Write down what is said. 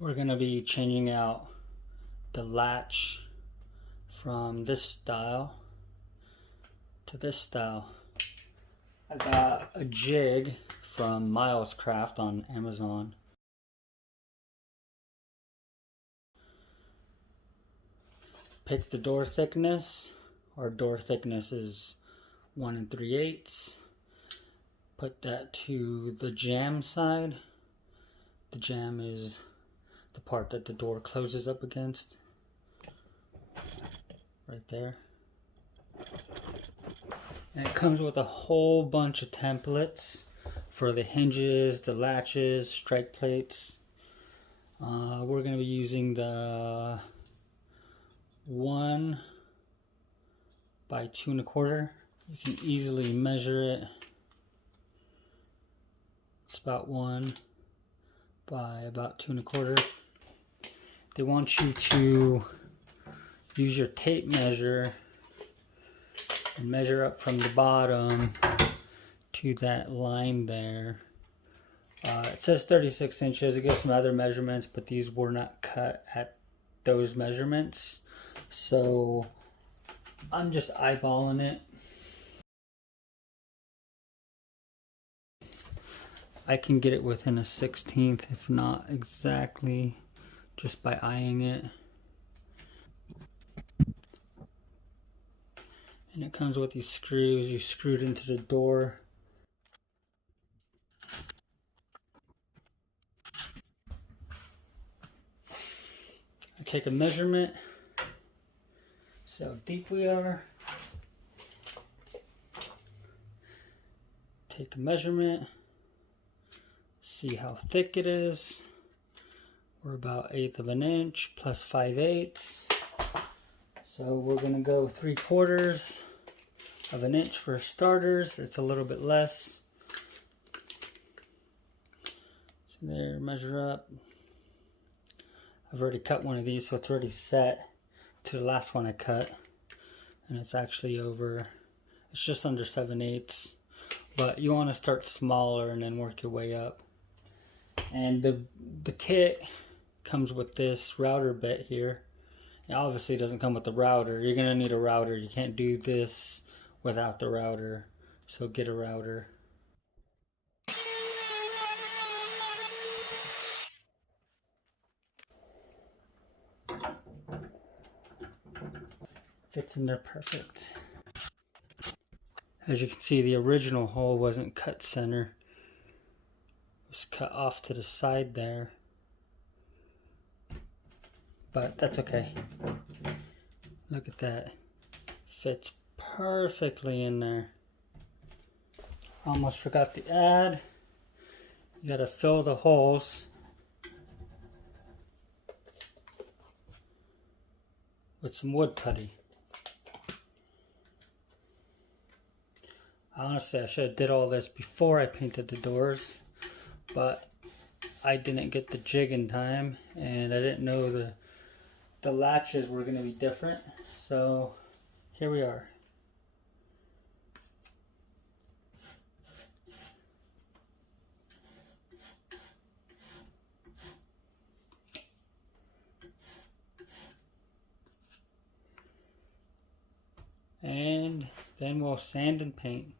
We're going to be changing out the latch from this style to this style. I got a jig from Milescraft on Amazon. Pick the door thickness. Our door thickness is 1 3/8. Put that to the jamb side. The jamb is the part that the door closes up against. Right there. And it comes with a whole bunch of templates for the hinges, the latches, strike plates. We're going to be using the 1 by 2 1/4. You can easily measure it. It's about 1 by about 2 1/4. They want you to use your tape measure and measure up from the bottom to that line there. It says 36 inches. It gives some other measurements, but these were not cut at those measurements. So I'm just eyeballing it. I can get it within a 1/16, if not exactly, just by eyeing it. And it comes with these screws. You screw it into the door. I take a measurement, see how deep we are. Take a measurement, see how thick it is. We're about 1/8 of an inch plus 5/8. So we're gonna go 3/4 of an inch for starters. It's a little bit less. So there, measure up. I've already cut one of these, so it's already set to the last one I cut. And it's actually over, it's just under 7/8. But you want to start smaller and then work your way up. And the kit comes with this router bit here. It obviously doesn't come with the router. You're going to need a router. You can't do this without the router. So get a router. Fits in there perfect. As you can see, the original hole wasn't cut center. It was cut off to the side there. But that's okay. Look at that. Fits perfectly in there. Almost forgot to add. You gotta fill the holes with some wood putty. Honestly, I should have did all this before I painted the doors, but I didn't get the jig in time, and I didn't know the latches were going to be different. So here we are. And then we'll sand and paint.